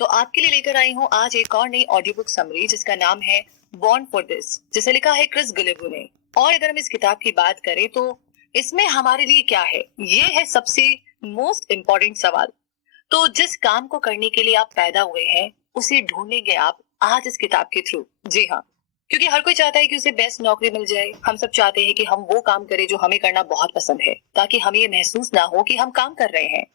तो आपके लिए लेकर आई हूँ आज एक और नई ऑडियो बुक समरी जिसका नाम है बॉर्न फॉर दिस, जिसे लिखा है क्रिस गिलिबू ने। और अगर हम इस किताब की बात करें तो इसमें हमारे लिए क्या है, ये है सबसे मोस्ट इम्पोर्टेंट सवाल। तो जिस काम को करने के लिए आप पैदा हुए हैं उसे ढूंढेंगे आप आज इस किताब के थ्रू। जी हाँ, क्योंकि हर कोई चाहता है कि उसे बेस्ट नौकरी मिल जाए। हम सब चाहते हैं कि हम वो काम करें जो हमें करना बहुत पसंद है, ताकि हमें ये महसूस ना हो कि हम काम कर रहे हैं।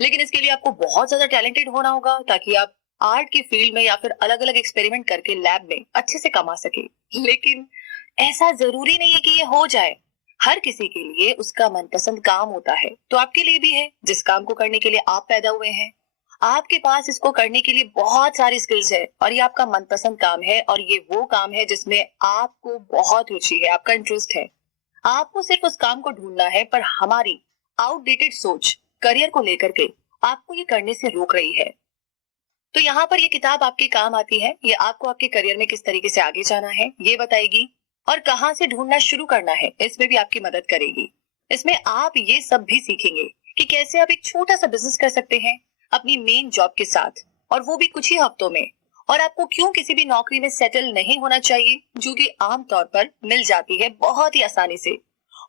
लेकिन इसके लिए आपको बहुत ज्यादा टैलेंटेड होना होगा ताकि आप आर्ट की फील्ड में या फिर अलग अलग एक्सपेरिमेंट करके लैब में अच्छे से कमा सके। लेकिन ऐसा जरूरी नहीं है कि ये हो जाए। हर किसी के लिए उसका मनपसंद काम होता है, तो आपके लिए भी है जिस काम को करने के लिए आप पैदा हुए हैं। आपके पास इसको करने के लिए बहुत सारी स्किल्स है और ये आपका मनपसंद काम है, और ये वो काम है जिसमें आपको बहुत रुचि है, आपका इंटरेस्ट है। आपको सिर्फ उस काम को ढूंढना है, पर हमारी आउटडेटेड सोच करियर को लेकर के आपको ये करने से रोक रही है। तो यहाँ पर ये किताब आपके काम आती है। ये आपको आपके करियर में किस तरीके से आगे जाना है ये बताएगी, और कहाँ से ढूंढना शुरू करना है इसमें भी आपकी मदद करेगी। इसमें आप ये सब भी सीखेंगे कि कैसे आप एक छोटा सा बिजनेस कर सकते हैं अपनी मेन जॉब के साथ, और वो भी कुछ ही हफ्तों में। और आपको क्यों किसी भी नौकरी में सेटल नहीं होना चाहिए जो कि आमतौर पर मिल जाती है बहुत ही आसानी से।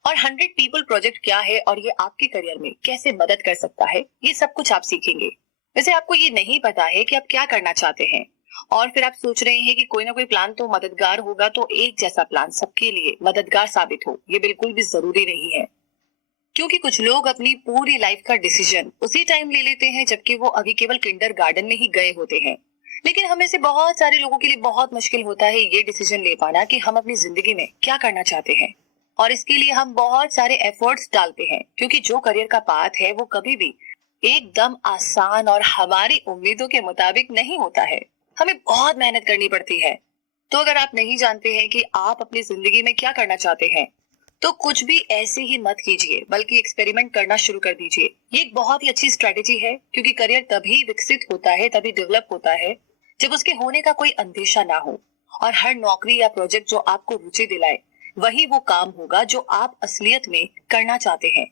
और 100 पीपल प्रोजेक्ट क्या है और ये आपके करियर में कैसे मदद कर सकता है, ये सब कुछ आप सीखेंगे। वैसे आपको ये नहीं पता है कि आप क्या करना चाहते हैं, और फिर आप सोच रहे हैं कि कोई ना कोई प्लान तो मददगार होगा, तो एक जैसा प्लान सबके लिए मददगार साबित हो, ये बिल्कुल भी जरूरी नहीं है। क्योंकि कुछ लोग अपनी पूरी लाइफ का डिसीजन उसी टाइम ले लेते हैं जबकि वो अभी केवल किंडर गार्डन में ही गए होते हैं। लेकिन हमें से बहुत सारे लोगों के लिए बहुत मुश्किल होता है ये डिसीजन ले पाना कि हम अपनी जिंदगी में क्या करना चाहते हैं। और इसके लिए हम बहुत सारे एफर्ट्स डालते हैं, क्योंकि जो करियर का पाथ है वो कभी भी एकदम आसान और हमारी उम्मीदों के मुताबिक नहीं होता है। हमें बहुत मेहनत करनी पड़ती है। तो अगर आप नहीं जानते हैं कि आप अपनी जिंदगी में क्या करना चाहते हैं, तो कुछ भी ऐसे ही मत कीजिए, बल्कि एक्सपेरिमेंट करना शुरू कर दीजिए। ये एक बहुत ही अच्छी स्ट्रेटेजी है, क्योंकि करियर तभी विकसित होता है, तभी डेवलप होता है जब उसके होने का कोई अंदेशा ना हो। और हर नौकरी या प्रोजेक्ट जो आपको रुचि दिलाए वही वो काम होगा जो आप असलियत में करना चाहते हैं।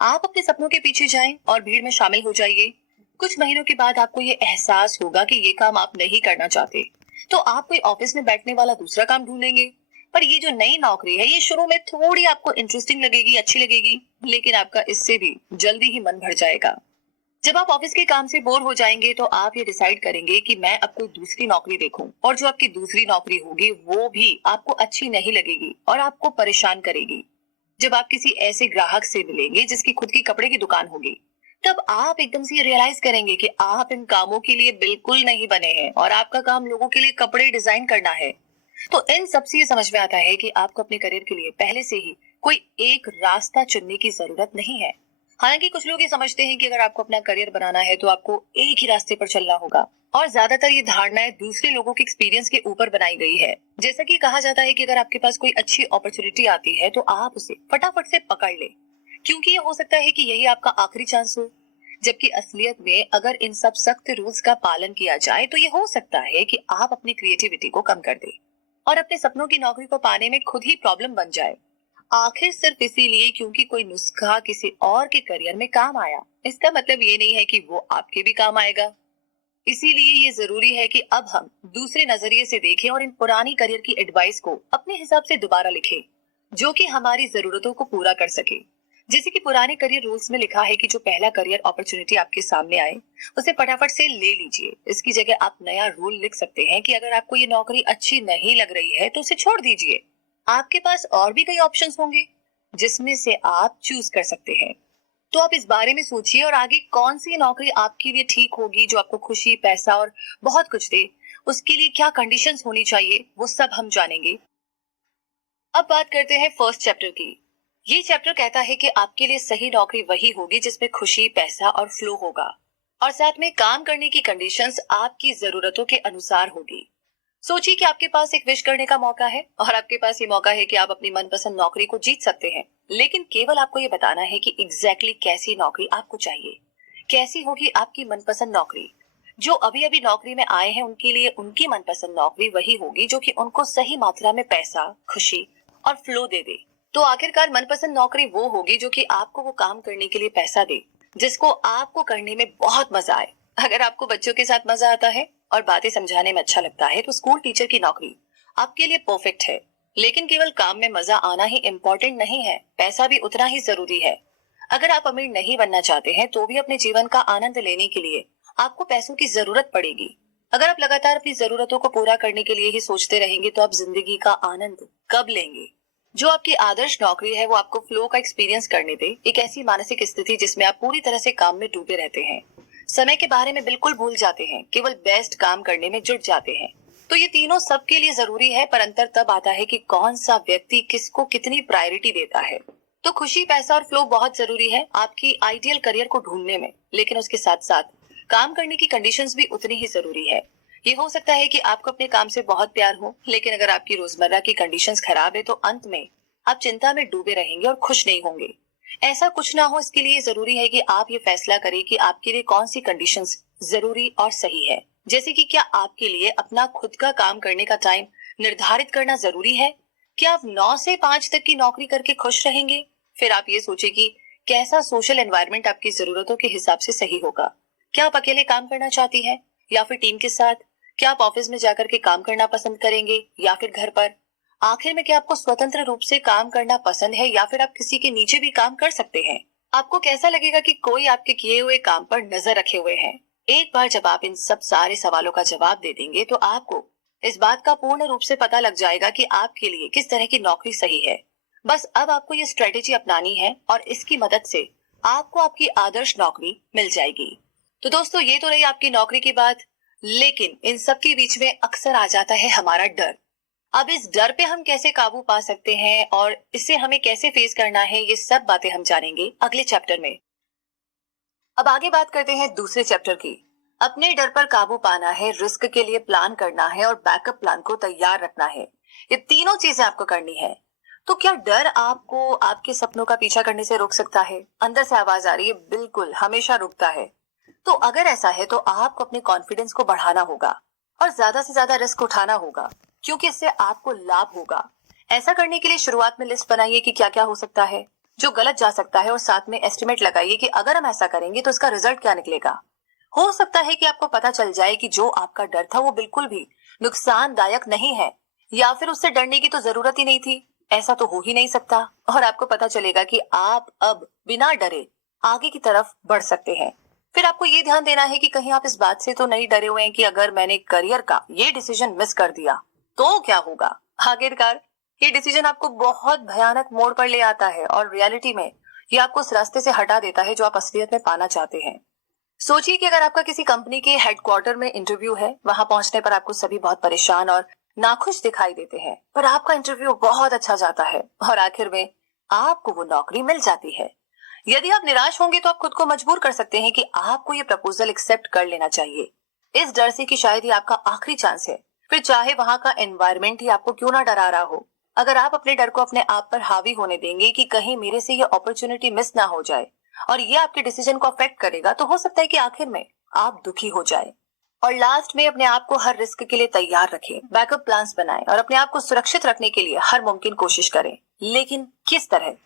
आप अपने सपनों के पीछे जाएं और भीड़ में शामिल हो जाइए। कुछ महीनों के बाद आपको ये एहसास होगा कि ये काम आप नहीं करना चाहते, तो आप कोई ऑफिस में बैठने वाला दूसरा काम ढूंढेंगे। पर ये जो नई नौकरी है ये शुरू में थोड़ी आपको इंटरेस्टिंग लगेगी, अच्छी लगेगी, लेकिन आपका इससे भी जल्दी ही मन भर जाएगा। जब आप ऑफिस के काम से बोर हो जाएंगे तो आप ये डिसाइड करेंगे कि मैं अब कोई दूसरी नौकरी देखूं, और जो आपकी दूसरी नौकरी होगी वो भी आपको अच्छी नहीं लगेगी और आपको परेशान करेगी। जब आप किसी ऐसे ग्राहक से मिलेंगे जिसकी खुद की कपड़े की दुकान होगी, तब आप एकदम से रियलाइज करेंगे कि आप इन कामों के लिए बिल्कुल नहीं बने हैं और आपका काम लोगों के लिए कपड़े डिजाइन करना है। तो इन सबसे ये समझ में आता है कि आपको अपने करियर के लिए पहले से ही कोई एक रास्ता चुनने की जरूरत नहीं है। हालांकि कुछ लोग ये समझते हैं कि अगर आपको अपना करियर बनाना है तो आपको एक ही रास्ते पर चलना होगा, और ज्यादातर ये धारणाएं दूसरे लोगों के एक्सपीरियंस के ऊपर बनाई गई है। जैसा कि कहा जाता है कि अगर आपके पास कोई अच्छी अपॉर्चुनिटी आती है तो आप उसे फटाफट से पकड़ ले, क्योंकि ये हो सकता है कि यही आपका आखिरी चांस हो। जबकि असलियत में अगर इन सब सख्त रूल्स का पालन किया जाए तो ये हो सकता है कि आप अपनी क्रिएटिविटी को कम कर दें और अपने सपनों की नौकरी को पाने में खुद ही प्रॉब्लम बन जाए। आखिर सिर्फ इसीलिए क्योंकि कोई नुस्खा किसी और के करियर में काम आया, इसका मतलब ये नहीं है कि वो आपके भी काम आएगा। इसीलिए ये जरूरी है कि अब हम दूसरे नजरिए से देखें और इन पुरानी करियर की एडवाइस को अपने हिसाब से दोबारा लिखें, जो कि हमारी जरूरतों को पूरा कर सके। जैसे कि पुराने करियर रूल्स में लिखा है कि जो पहला करियर अपॉर्चुनिटी आपके सामने आए उसे फटाफट से ले लीजिए। इसकी जगह आप नया रूल लिख सकते हैं कि अगर आपको ये नौकरी अच्छी नहीं लग रही है तो उसे छोड़ दीजिए। आपके पास और भी कई ऑप्शंस होंगे जिसमें से आप चूज कर सकते हैं। तो आप इस बारे में सोचिए और आगे कौन सी नौकरी आपके लिए ठीक होगी, जो आपको खुशी, पैसा और बहुत कुछ दे। उसके लिए क्या कंडीशंस होनी चाहिए वो सब हम जानेंगे। अब बात करते हैं फर्स्ट चैप्टर की। ये चैप्टर कहता है कि आपके लिए सही नौकरी वही होगी जिसमें खुशी, पैसा और फ्लो होगा, और साथ में काम करने की कंडीशंस आपकी जरूरतों के अनुसार होगी। सोचिए कि आपके पास एक विश करने का मौका है, और आपके पास ये मौका है कि आप अपनी मनपसंद नौकरी को जीत सकते हैं। लेकिन केवल आपको ये बताना है कि एग्जैक्टली कैसी नौकरी आपको चाहिए। कैसी होगी आपकी मनपसंद नौकरी। जो अभी अभी नौकरी में आए हैं उनके लिए उनकी मनपसंद नौकरी वही होगी जो कि उनको सही मात्रा में पैसा, खुशी और फ्लो दे दे। तो आखिरकार मनपसंद नौकरी वो होगी जो कि आपको वो काम करने के लिए पैसा दे जिसको आपको करने में बहुत मजा आए। अगर आपको बच्चों के साथ मजा आता है और बातें समझाने में अच्छा लगता है तो स्कूल टीचर की नौकरी आपके लिए परफेक्ट है। लेकिन केवल काम में मजा आना ही इम्पोर्टेंट नहीं है, पैसा भी उतना ही जरूरी है। अगर आप अमीर नहीं बनना चाहते हैं तो भी अपने जीवन का आनंद लेने के लिए आपको पैसों की जरूरत पड़ेगी। अगर आप लगातार अपनी जरूरतों को पूरा करने के लिए ही सोचते रहेंगे तो आप जिंदगी का आनंद कब लेंगे। जो आपकी आदर्श नौकरी है वो आपको फ्लो का एक्सपीरियंस करने दे, एक ऐसी मानसिक स्थिति जिसमें आप पूरी तरह से काम में डूबे रहते हैं, समय के बारे में बिल्कुल भूल जाते हैं, केवल बेस्ट काम करने में जुट जाते हैं। तो ये तीनों सबके लिए जरूरी है, पर अंतर तब आता है कि कौन सा व्यक्ति किसको कितनी प्रायोरिटी देता है। तो खुशी, पैसा और फ्लो बहुत जरूरी है आपकी आइडियल करियर को ढूंढने में, लेकिन उसके साथ साथ काम करने की कंडीशंस भी उतनी ही जरूरी है। ये हो सकता है कि आपको अपने काम से बहुत प्यार हो, लेकिन अगर आपकी रोजमर्रा की कंडीशंस खराब है तो अंत में आप चिंता में डूबे रहेंगे और खुश नहीं होंगे। ऐसा कुछ ना हो, इसके लिए जरूरी है कि आप ये फैसला करें कि आपके लिए कौन सी कंडीशंस जरूरी और सही है। जैसे कि क्या आपके लिए अपना खुद का काम करने का टाइम निर्धारित करना जरूरी है? क्या आप 9 से 5 तक की नौकरी करके खुश रहेंगे? फिर आप ये सोचे कि कैसा सोशल एनवायरनमेंट आपकी जरूरतों के हिसाब से सही होगा। क्या आप अकेले काम करना चाहती हैं या फिर टीम के साथ? क्या आप ऑफिस में जाकर के काम करना पसंद करेंगे या फिर घर पर? आखिर में क्या आपको स्वतंत्र रूप से काम करना पसंद है या फिर आप किसी के नीचे भी काम कर सकते हैं? आपको कैसा लगेगा कि कोई आपके किए हुए काम पर नजर रखे हुए है? एक बार जब आप इन सब सारे सवालों का जवाब दे देंगे तो आपको इस बात का पूर्ण रूप से पता लग जाएगा कि आपके लिए किस तरह की नौकरी सही है। बस अब आपको ये स्ट्रेटेजी अपनानी है और इसकी मदद से आपको आपकी आदर्श नौकरी मिल जाएगी। तो दोस्तों, ये तो रही आपकी नौकरी की बात, लेकिन इन सब के बीच में अक्सर आ जाता है हमारा डर। अब इस डर पे हम कैसे काबू पा सकते हैं और इसे हमें कैसे फेस करना है, ये सब बातें हम जानेंगे अगले चैप्टर में। अब आगे बात करते हैं दूसरे चैप्टर की। अपने डर पर काबू पाना है, रिस्क के लिए प्लान करना है और बैकअप प्लान को तैयार रखना है। ये तीनों चीजें आपको करनी है। तो क्या डर आपको आपके सपनों का पीछा करने से रोक सकता है? अंदर से आवाज आ रही है, बिल्कुल, हमेशा रुकता है। तो अगर ऐसा है तो आपको अपने कॉन्फिडेंस को बढ़ाना होगा और ज्यादा से ज्यादा रिस्क उठाना होगा, क्योंकि इससे आपको लाभ होगा। ऐसा करने के लिए शुरुआत में लिस्ट बनाइए कि क्या क्या हो सकता है, जो गलत जा सकता है, और साथ में एस्टिमेट लगाइए कि अगर हम ऐसा करेंगे तो इसका रिजल्ट क्या निकलेगा। हो सकता है कि आपको पता चल जाए कि जो आपका डर था वो बिल्कुल भी नुकसानदायक नहीं है, या फिर उससे डरने की तो जरूरत ही नहीं थी। ऐसा तो हो ही नहीं सकता, और आपको पता चलेगा कि आप अब बिना डरे आगे की तरफ बढ़ सकते हैं। फिर आपको ये ध्यान देना है कि कहीं आप इस बात से तो नहीं डरे हुए हैं कि अगर मैंने करियर का ये डिसीजन मिस कर दिया तो क्या होगा। आखिरकार ये डिसीजन आपको बहुत भयानक मोड़ पर ले आता है और रियलिटी में ये आपको उस रास्ते से हटा देता है जो आप असलियत में पाना चाहते हैं। सोचिए कि अगर आपका किसी कंपनी के हेडक्वार्टर में इंटरव्यू है, वहां पहुंचने पर आपको सभी बहुत परेशान और नाखुश दिखाई देते हैं, पर आपका इंटरव्यू बहुत अच्छा जाता है और आखिर में आपको वो नौकरी मिल जाती है। यदि आप निराश होंगे तो आप खुद को मजबूर कर सकते हैं कि आपको ये प्रपोजल एक्सेप्ट कर लेना चाहिए, इस डर से कि शायद ये आपका आखिरी चांस है। फिर चाहे वहां का एनवायरनमेंट ही आपको क्यों ना डरा रहा हो, अगर आप अपने डर को अपने आप पर हावी होने देंगे कि कहीं मेरे से ये अपॉर्चुनिटी मिस ना हो जाए और ये आपके डिसीजन को अफेक्ट करेगा, तो हो सकता है कि आखिर में आप दुखी हो जाए। और लास्ट में अपने आप को हर रिस्क के लिए तैयार रखें, बैकअप प्लान्स बनाएं और अपने आप को सुरक्षित रखने के लिए हर मुमकिन कोशिश करें। लेकिन किस तरह?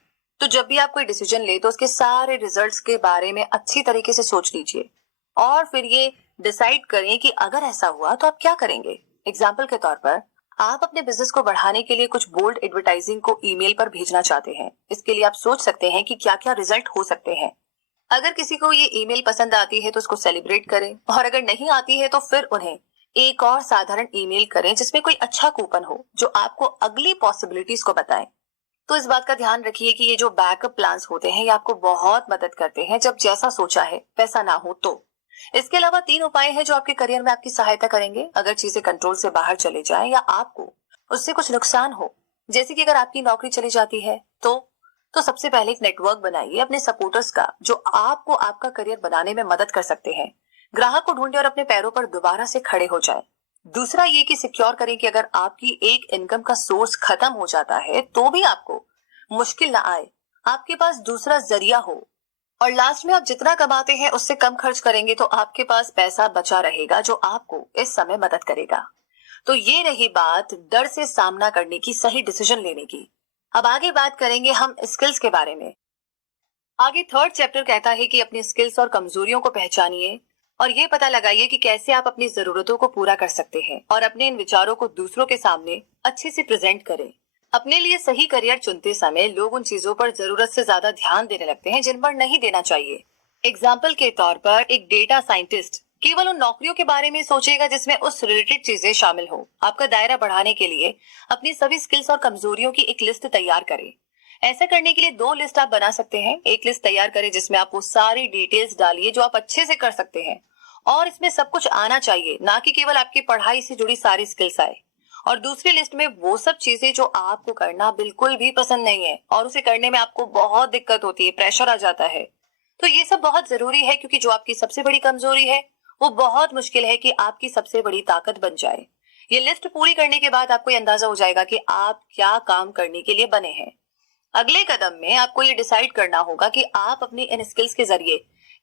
तो जब भी आप कोई डिसीजन ले तो उसके सारे रिजल्ट्स के बारे में अच्छी तरीके से सोच लीजिए और फिर ये डिसाइड करें कि अगर ऐसा हुआ तो आप क्या करेंगे। एग्जाम्पल के तौर पर, आप अपने बिजनेस को बढ़ाने के लिए कुछ बोल्ड एडवर्टाइजिंग को ईमेल पर भेजना चाहते हैं। इसके लिए आप सोच सकते हैं कि क्या क्या रिजल्ट हो सकते हैं। अगर किसी को ये ईमेल पसंद आती है तो उसको सेलिब्रेट करें, और अगर नहीं आती है तो फिर उन्हें एक और साधारण ईमेल करें जिसमें कोई अच्छा कूपन हो जो आपको अगली पॉसिबिलिटीज को बताएं। तो इस बात का ध्यान रखिए कि ये जो बैकअप प्लान्स होते हैं ये आपको बहुत मदद करते हैं जब जैसा सोचा है वैसा ना हो तो। इसके अलावा 3 उपाय हैं जो आपके करियर में आपकी सहायता करेंगे अगर चीजें कंट्रोल से बाहर चले जाएं या आपको उससे कुछ नुकसान हो। जैसे कि अगर आपकी नौकरी चली जाती है तो सबसे पहले एक नेटवर्क बनाइए अपने सपोर्टर्स का, जो आपको आपका करियर बनाने में मदद कर सकते हैं। ग्राहक को ढूंढे और अपने पैरों पर दोबारा से खड़े हो जाए। दूसरा ये कि सिक्योर करें कि अगर आपकी एक इनकम का सोर्स खत्म हो जाता है तो भी आपको मुश्किल ना आए, आपके पास दूसरा जरिया हो। और लास्ट में आप जितना कमाते हैं उससे कम खर्च करेंगे तो आपके पास पैसा बचा रहेगा जो आपको इस समय मदद करेगा। तो ये रही बात डर से सामना करने की, सही डिसीजन लेने की। अब आगे बात करेंगे हम स्किल्स के बारे में। आगे थर्ड चैप्टर कहता है कि अपनी स्किल्स और कमजोरियों को पहचानिए और ये पता लगाइए कि कैसे आप अपनी जरूरतों को पूरा कर सकते हैं और अपने इन विचारों को दूसरों के सामने अच्छे से प्रेजेंट करें। अपने लिए सही करियर चुनते समय लोग उन चीजों पर जरूरत से ज्यादा ध्यान देने लगते हैं जिन पर नहीं देना चाहिए। एग्जाम्पल के तौर पर एक डेटा साइंटिस्ट केवल उन नौकरियों के बारे में सोचेगा जिसमें उस रिलेटेड चीजें शामिल हो। आपका दायरा बढ़ाने के लिए अपनी सभी स्किल्स और कमजोरियों की एक लिस्ट तैयार करें। ऐसा करने के लिए दो लिस्ट आप बना सकते हैं। एक लिस्ट तैयार करें जिसमें आप वो सारी डिटेल्स डालिए जो आप अच्छे से कर सकते हैं और इसमें सब कुछ आना चाहिए, ना कि केवल आपकी पढ़ाई से जुड़ी सारी स्किल्स आए। और दूसरी लिस्ट में वो सब चीजें जो आपको करना बिल्कुल भी पसंद नहीं है और उसे करने में आपको बहुत दिक्कत होती है, प्रेशर आ जाता है। तो ये सब बहुत जरूरी है क्योंकि जो आपकी सबसे बड़ी कमजोरी है वो बहुत मुश्किल है कि आपकी सबसे बड़ी ताकत बन जाए। ये लिस्ट पूरी करने के बाद आपको ये अंदाजा हो जाएगा कि आप क्या काम करने के लिए बने हैं। अगले कदम में आपको ये डिसाइड करना होगा कि आप अपनी इन स्किल्स के जरिए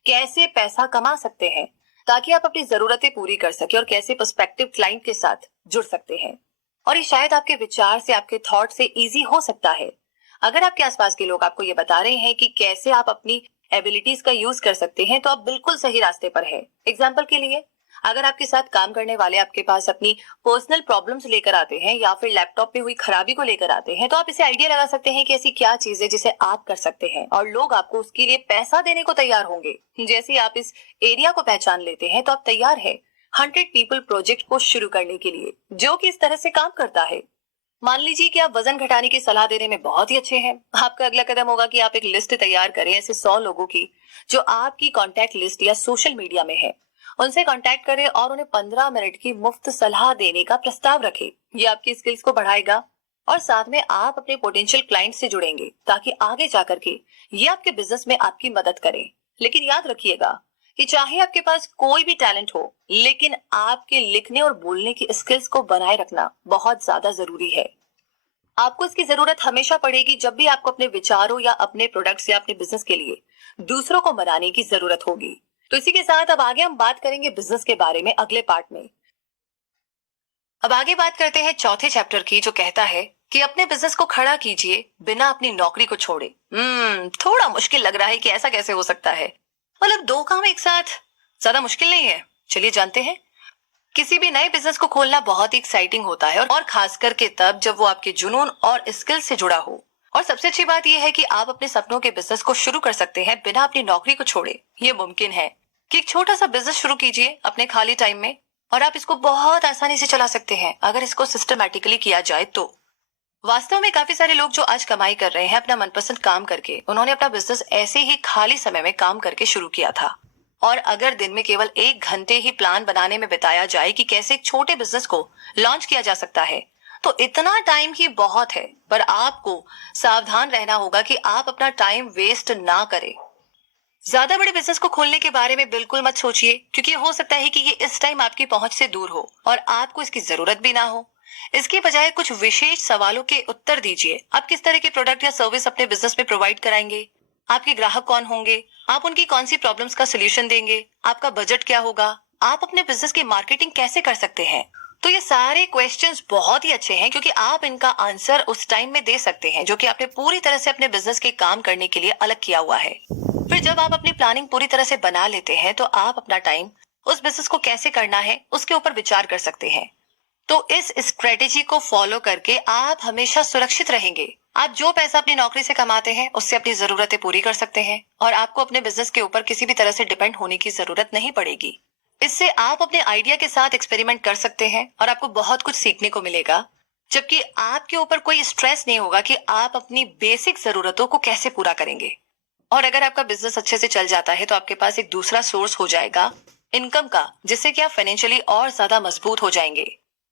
कैसे पैसा कमा सकते हैं ताकि आप अपनी जरूरतें पूरी कर सके और कैसे पर्सपेक्टिव क्लाइंट के साथ जुड़ सकते हैं। और ये शायद आपके विचार से, आपके थॉट से इजी हो सकता है। अगर आपके आसपास के लोग आपको ये बता रहे हैं कि कैसे आप अपनी एबिलिटीज का यूज कर सकते हैं तो आप बिल्कुल सही रास्ते पर है। एग्जाम्पल के लिए, अगर आपके साथ काम करने वाले आपके पास अपनी पर्सनल प्रॉब्लम्स लेकर आते हैं या फिर लैपटॉप में हुई खराबी को लेकर आते हैं तो आप इसे आइडिया लगा सकते हैं कि ऐसी क्या चीज है जिसे आप कर सकते हैं और लोग आपको उसके लिए पैसा देने को तैयार होंगे। जैसे आप इस एरिया को पहचान लेते हैं तो आप तैयार है 100 पीपल प्रोजेक्ट को शुरू करने के लिए जो कि इस तरह से काम करता है। मान लीजिए कि आप वजन घटाने की सलाह देने में बहुत ही अच्छे हैं। आपका अगला कदम होगा कि आप एक लिस्ट तैयार करें ऐसे 100 लोगों की जो आपकी कॉन्टैक्ट लिस्ट या सोशल मीडिया में है। उनसे कांटेक्ट करें और उन्हें 15 मिनट की मुफ्त सलाह देने का प्रस्ताव रखें। ये आपकी स्किल्स को बढ़ाएगा और साथ में आप अपने पोटेंशियल क्लाइंट से जुड़ेंगे ताकि आगे जाकर के ये आपके बिजनेस में आपकी मदद करें। लेकिन याद रखिएगा कि चाहे आपके पास कोई भी टैलेंट हो, लेकिन आपके लिखने और बोलने की स्किल्स को बनाए रखना बहुत ज्यादा जरूरी है। आपको इसकी जरूरत हमेशा पड़ेगी जब भी आपको अपने विचारों या अपने प्रोडक्ट्स या अपने बिजनेस के लिए दूसरों को मनाने की जरूरत होगी। तो इसी के साथ अब आगे हम बात करेंगे बिजनेस के बारे में अगले पार्ट में। अब आगे बात करते हैं चौथे चैप्टर की जो कहता है कि अपने बिजनेस को खड़ा कीजिए बिना अपनी नौकरी को छोड़े। थोड़ा मुश्किल लग रहा है कि ऐसा कैसे हो सकता है। मतलब दो काम एक साथ ज्यादा मुश्किल नहीं है। चलिए जानते हैं। किसी भी नए बिजनेस को खोलना बहुत ही एक्साइटिंग होता है और खास करके तब जब वो आपके जुनून और स्किल से जुड़ा हो। और सबसे अच्छी बात यह है कि आप अपने सपनों के बिजनेस को शुरू कर सकते हैं बिना अपनी नौकरी को छोड़े। ये मुमकिन है कि एक छोटा सा बिजनेस शुरू कीजिए अपने खाली टाइम में और आप इसको बहुत आसानी से चला सकते हैं अगर इसको सिस्टमैटिकली किया जाए तो। वास्तव में काफी सारे लोग जो आज कमाई कर रहे हैं अपना मनपसंद काम करके, उन्होंने अपना बिजनेस ऐसे ही खाली समय में काम करके शुरू किया था। और अगर दिन में केवल 1 घंटे ही प्लान बनाने में बिताया जाए कि कैसे एक छोटे बिजनेस को लॉन्च किया जा सकता है तो इतना टाइम ही बहुत है। पर आपको सावधान रहना होगा कि आप अपना टाइम वेस्ट ना करें। ज्यादा बड़े बिजनेस को खोलने के बारे में बिल्कुल मत सोचिए क्योंकि हो सकता है कि ये इस टाइम आपकी पहुंच से दूर हो और आपको इसकी जरूरत भी ना हो। इसके बजाय कुछ विशेष सवालों के उत्तर दीजिए। आप किस तरह के प्रोडक्ट या सर्विस अपने बिजनेस में प्रोवाइड कराएंगे, आपके ग्राहक कौन होंगे, आप उनकी कौन सी प्रॉब्लम्स का सोल्यूशन देंगे, आपका बजट क्या होगा, आप अपने बिजनेस की मार्केटिंग कैसे कर सकते हैं। तो ये सारे क्वेश्चंस बहुत ही अच्छे हैं क्योंकि आप इनका आंसर उस टाइम में दे सकते हैं जो कि आपने पूरी तरह से अपने बिजनेस के काम करने के लिए अलग किया हुआ है। फिर जब आप अपनी प्लानिंग पूरी तरह से बना लेते हैं तो आप अपना टाइम उस बिजनेस को कैसे करना है उसके ऊपर विचार कर सकते हैं। तो इस स्ट्रेटेजी को फॉलो करके आप हमेशा सुरक्षित रहेंगे। आप जो पैसा अपनी नौकरी से कमाते हैं उससे अपनी जरूरतें पूरी कर सकते हैं और आपको अपने बिजनेस के ऊपर किसी भी तरह से डिपेंड होने की जरूरत नहीं पड़ेगी। इससे आप अपने आइडिया के साथ एक्सपेरिमेंट कर सकते हैं और आपको बहुत कुछ सीखने को मिलेगा, जबकि आपके ऊपर कोई स्ट्रेस नहीं होगा कि आप अपनी बेसिक जरूरतों को कैसे पूरा करेंगे। और अगर आपका बिजनेस अच्छे से चल जाता है तो आपके पास एक दूसरा सोर्स हो जाएगा इनकम का, जिससे कि आप फाइनेंशियली और ज्यादा मजबूत हो जाएंगे।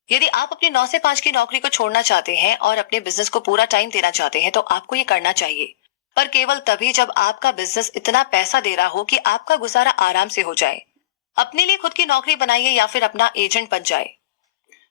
यदि आप अपनी 9 से 5 की नौकरी को छोड़ना चाहते हैं और अपने बिजनेस को पूरा टाइम देना चाहते हैं तो आपको ये करना चाहिए, पर केवल तभी जब आपका बिजनेस इतना पैसा दे रहा हो कि आपका गुजारा आराम से हो जाए। अपने लिए खुद की नौकरी बनाइए या फिर अपना एजेंट बन जाए।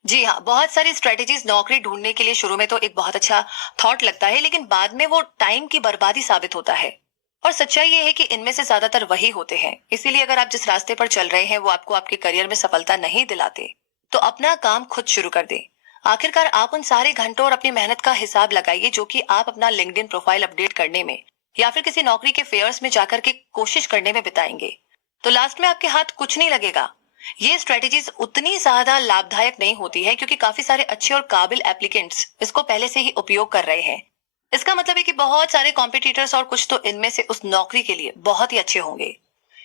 जी हाँ, बहुत सारी स्ट्रेटेजीज नौकरी ढूंढने के लिए शुरू में तो एक बहुत अच्छा थॉट लगता है, लेकिन बाद में वो टाइम की बर्बादी साबित होता है। और सच्चाई ये है कि इनमें से ज्यादातर वही होते हैं। इसीलिए अगर आप जिस रास्ते पर चल रहे हैं वो आपको आपके करियर में सफलता नहीं दिलाते तो अपना काम खुद शुरू कर दें। आखिरकार आप उन सारे घंटों और अपनी मेहनत का हिसाब लगाइए जो कि आप अपना लिंक्डइन प्रोफाइल अपडेट करने में या फिर किसी नौकरी के फेयर्स में जाकर के कोशिश करने में बिताएंगे। तो लास्ट में आपके हाथ कुछ नहीं लगेगा। ये स्ट्रेटेजीज उतनी ज्यादा लाभदायक नहीं होती है क्योंकि काफी सारे अच्छे और काबिल एप्लीकेंट्स इसको पहले से ही उपयोग कर रहे हैं। इसका मतलब है कि बहुत सारे कॉम्पिटिटर्स और कुछ तो इनमें से उस नौकरी के लिए बहुत ही अच्छे होंगे।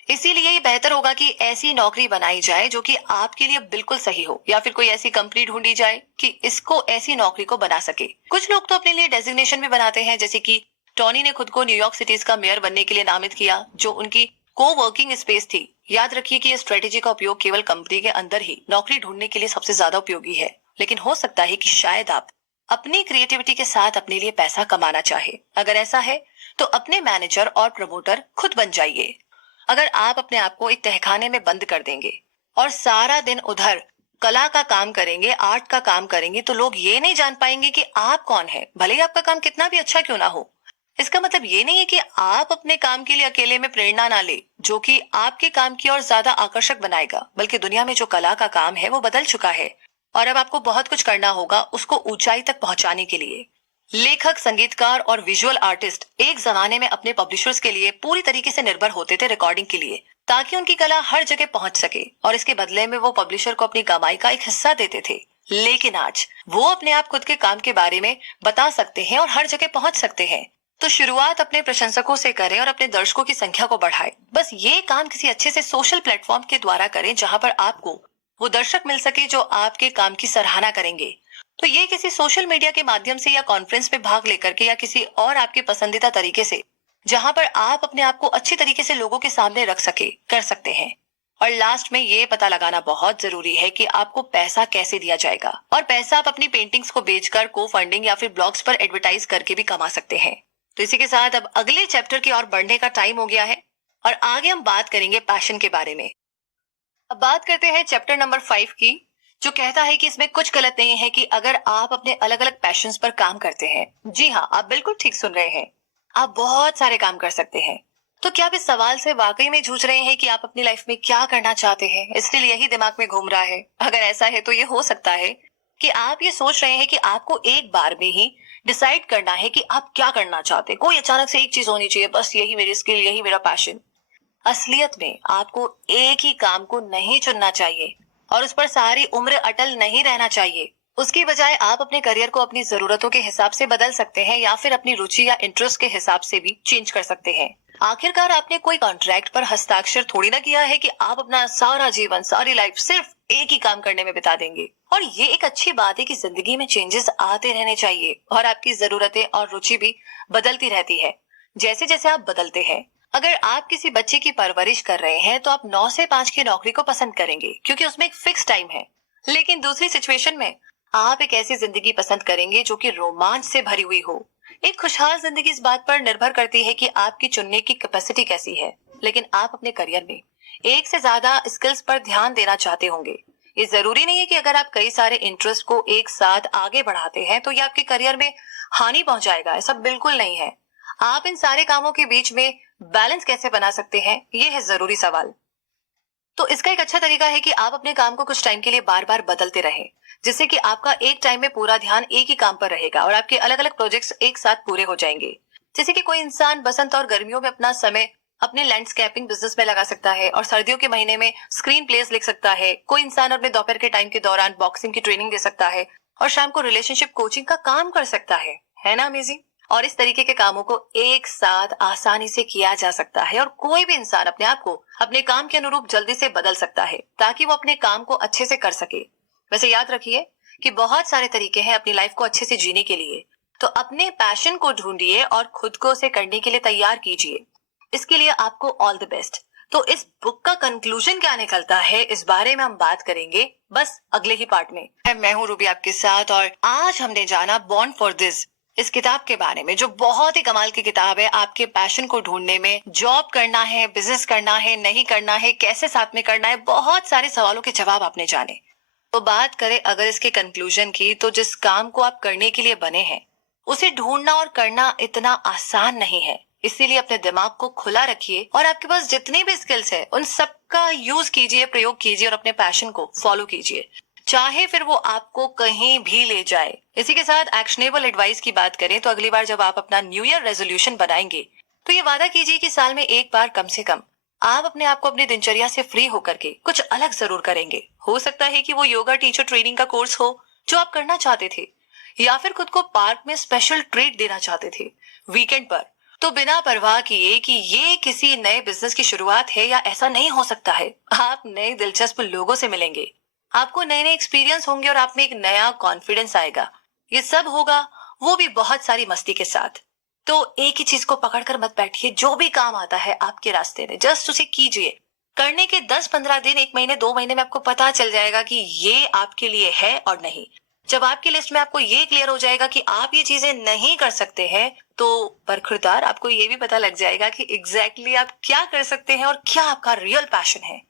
इसीलिए ये बेहतर होगा कि ऐसी नौकरी बनाई जाए जो कि आपके लिए बिल्कुल सही हो, या फिर कोई ऐसी कंपनी ढूंढी जाए कि इसको ऐसी नौकरी को बना सके। कुछ लोग तो अपने लिए डेजिग्नेशन भी बनाते हैं, जैसे कि टॉनी ने खुद को न्यूयॉर्क सिटीज का मेयर बनने के लिए नामित किया, जो उनकी को वर्किंग स्पेस थी। याद रखिए कि यह स्ट्रेटेजी का उपयोग केवल कंपनी के अंदर ही नौकरी ढूंढने के लिए सबसे ज्यादा उपयोगी है, लेकिन हो सकता है कि शायद आप अपनी क्रिएटिविटी के साथ अपने लिए पैसा कमाना चाहे। अगर ऐसा है तो अपने मैनेजर और प्रमोटर खुद बन जाइए। अगर आप अपने आप को एक तहखाने में बंद कर देंगे और सारा दिन उधर कला का काम करेंगे, आर्ट का काम करेंगे, तो लोग ये नहीं जान पाएंगे कि आप कौन है, भले ही आपका काम कितना भी अच्छा क्यों ना हो। इसका मतलब ये नहीं है कि आप अपने काम के लिए अकेले में प्रेरणा ना ले, जो कि आपके काम की और ज्यादा आकर्षक बनाएगा, बल्कि दुनिया में जो कला का काम है वो बदल चुका है और अब आपको बहुत कुछ करना होगा उसको ऊंचाई तक पहुंचाने के लिए। लेखक, संगीतकार और विजुअल आर्टिस्ट एक जमाने में अपने पब्लिशर्स के लिए पूरी तरीके से निर्भर होते थे रिकॉर्डिंग के लिए, ताकि उनकी कला हर जगह पहुंच सके और इसके बदले में वो पब्लिशर को अपनी कमाई का एक हिस्सा देते थे। लेकिन आज वो अपने आप खुद के काम के बारे में बता सकते हैं और हर जगह पहुंच सकते हैं। तो शुरुआत अपने प्रशंसकों से करें और अपने दर्शकों की संख्या को बढ़ाएं। बस ये काम किसी अच्छे से सोशल प्लेटफॉर्म के द्वारा करें जहां पर आपको वो दर्शक मिल सके जो आपके काम की सराहना करेंगे। तो ये किसी सोशल मीडिया के माध्यम से या कॉन्फ्रेंस में भाग लेकर के या किसी और आपके पसंदीदा तरीके से, जहां पर आप अपने आप को अच्छी तरीके से लोगों के सामने रख सके, कर सकते हैं। और लास्ट में ये पता लगाना बहुत जरूरी है कि आपको पैसा कैसे दिया जाएगा, और पैसा आप अपनी पेंटिंग्स को बेचकर, को फंडिंग या फिर ब्लॉग्स पर एडवर्टाइज करके भी कमा सकते हैं। तो इसी के साथ अब अगले चैप्टर की ओर बढ़ने का टाइम हो गया है और आगे हम बात करेंगे पैशन के बारे में। अब बात करते हैं चैप्टर नंबर 5 की, जो कहता है कि इसमें कुछ गलत नहीं है कि अगर आप अपने अलग अलग पैशंस पर काम करते हैं। जी हाँ, आप बिल्कुल ठीक सुन रहे हैं, आप बहुत सारे काम कर सकते हैं। तो क्या आप इस सवाल से वाकई में जूझ रहे हैं कि आप अपनी लाइफ में क्या करना चाहते हैं, इसलिए यही दिमाग में घूम रहा है? अगर ऐसा है तो ये हो सकता है कि आप ये सोच रहे हैं कि आपको एक बार में ही डिसाइड करना है कि आप क्या करना चाहते हैं। कोई अचानक से एक चीज होनी चाहिए, बस यही मेरी स्किल, यही मेरा पैशन। असलियत में आपको एक ही काम को नहीं चुनना चाहिए और उस पर सारी उम्र अटल नहीं रहना चाहिए। उसकी बजाय आप अपने करियर को अपनी जरूरतों के हिसाब से बदल सकते हैं या फिर अपनी रुचि या इंटरेस्ट के हिसाब से भी चेंज कर सकते हैं। आखिरकार आपने कोई कॉन्ट्रैक्ट पर हस्ताक्षर थोड़ी ना किया है कि आप अपना सारा जीवन, सारी लाइफ सिर्फ एक ही काम करने में बिता देंगे। और ये एक अच्छी बात है कि जिंदगी में चेंजेस आते रहने चाहिए और आपकी जरूरतें और रुचि भी बदलती रहती है जैसे जैसे आप बदलते हैं। अगर आप किसी बच्चे की परवरिश कर रहे हैं तो आप 9 से 5 की नौकरी को पसंद करेंगे क्योंकि उसमें एक फिक्स टाइम है। लेकिन दूसरी सिचुएशन में आप एक ऐसी जिंदगी पसंद करेंगे जो कि रोमांच से भरी हुई हो। एक खुशहाल जिंदगी इस बात पर निर्भर करती है कि आपकी चुनने की कैपेसिटी कैसी है। लेकिन आप अपने करियर में एक से ज्यादा स्किल्स पर ध्यान देना चाहते होंगे। ये जरूरी नहीं है कि अगर आप कई सारे इंटरेस्ट को एक साथ आगे बढ़ाते हैं तो ये आपके करियर में हानि पहुंचाएगा। ऐसा बिल्कुल नहीं है। आप इन सारे कामों के बीच में बैलेंस कैसे बना सकते हैं, ये है जरूरी सवाल। तो इसका एक अच्छा तरीका है कि आप अपने काम को कुछ टाइम के लिए बार बार बदलते रहें, जिससे कि आपका एक टाइम में पूरा ध्यान एक ही काम पर रहेगा और आपके अलग अलग प्रोजेक्ट्स एक साथ पूरे हो जाएंगे। जैसे कि कोई इंसान बसंत और गर्मियों में अपना समय अपने लैंडस्केपिंग बिजनेस में लगा सकता है और सर्दियों के महीने में स्क्रीन प्लेस लिख सकता है। कोई इंसान अपने दोपहर के टाइम के दौरान बॉक्सिंग की ट्रेनिंग दे सकता है और शाम को रिलेशनशिप कोचिंग का काम कर सकता है ना अमेजिंग? और इस तरीके के कामों को एक साथ आसानी से किया जा सकता है और कोई भी इंसान अपने आप को अपने काम के अनुरूप जल्दी से बदल सकता है ताकि वो अपने काम को अच्छे से कर सके। वैसे याद रखिए कि बहुत सारे तरीके हैं अपनी लाइफ को अच्छे से जीने के लिए। तो अपने पैशन को ढूंढिए और खुद को उसे करने के लिए तैयार कीजिए। इसके लिए आपको ऑल द बेस्ट। तो इस बुक का कंक्लूजन क्या निकलता है, इस बारे में हम बात करेंगे बस अगले ही पार्ट में। मैं हूँ रूबी आपके साथ और आज हमने जाना बॉर्न फॉर दिस, इस किताब के बारे में, जो बहुत ही कमाल की किताब है। आपके पैशन को ढूंढने में, जॉब करना है, बिजनेस करना है, नहीं करना है, कैसे साथ में करना है, बहुत सारे सवालों के जवाब आपने जाने। तो बात करें अगर इसके कंक्लूजन की, तो जिस काम को आप करने के लिए बने हैं उसे ढूंढना और करना इतना आसान नहीं है। इसीलिए अपने दिमाग को खुला रखिए और आपके पास जितनी भी स्किल्स है उन सबका यूज कीजिए, प्रयोग कीजिए और अपने पैशन को फॉलो कीजिए, चाहे फिर वो आपको कहीं भी ले जाए। इसी के साथ एक्शनेबल एडवाइस की बात करें तो अगली बार जब आप अपना न्यू ईयर रेजोल्यूशन बनाएंगे तो ये वादा कीजिए कि साल में एक बार कम से कम आप अपने आप को अपनी दिनचर्या से फ्री होकर के कुछ अलग जरूर करेंगे। हो सकता है कि वो योगा टीचर ट्रेनिंग का कोर्स हो जो आप करना चाहते थे, या फिर खुद को पार्क में स्पेशल ट्रीट देना चाहते थे वीकेंड पर। तो बिना परवाह किए कि ये किसी नए बिजनेस की शुरुआत है या ऐसा नहीं हो सकता है, आप नए दिलचस्प लोगों से मिलेंगे, आपको नए नए एक्सपीरियंस होंगे और आप में एक नया कॉन्फिडेंस आएगा। ये सब होगा, वो भी बहुत सारी मस्ती के साथ। तो एक ही चीज को पकड़कर मत बैठिए, जो भी काम आता है आपके रास्ते में जस्ट उसे कीजिए। करने के 10-15 दिन, 1 महीने, 2 महीने में आपको पता चल जाएगा कि ये आपके लिए है और नहीं। जब आपकी लिस्ट में आपको ये क्लियर हो जाएगा कि आप ये चीजें नहीं कर सकते हैं, तो बरखुरदार आपको ये भी पता लग जाएगा कि एग्जैक्टली आप क्या कर सकते हैं और क्या आपका रियल पैशन है।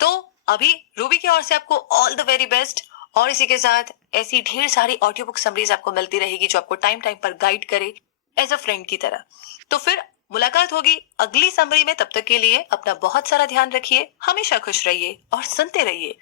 तो अभी रूबी की ओर से आपको ऑल द वेरी बेस्ट। और इसी के साथ ऐसी ढेर सारी ऑडियो बुक समरीज आपको मिलती रहेगी जो आपको टाइम टाइम पर गाइड करे एज अ फ्रेंड की तरह। तो फिर मुलाकात होगी अगली समरी में। तब तक के लिए अपना बहुत सारा ध्यान रखिए, हमेशा खुश रहिए और सुनते रहिए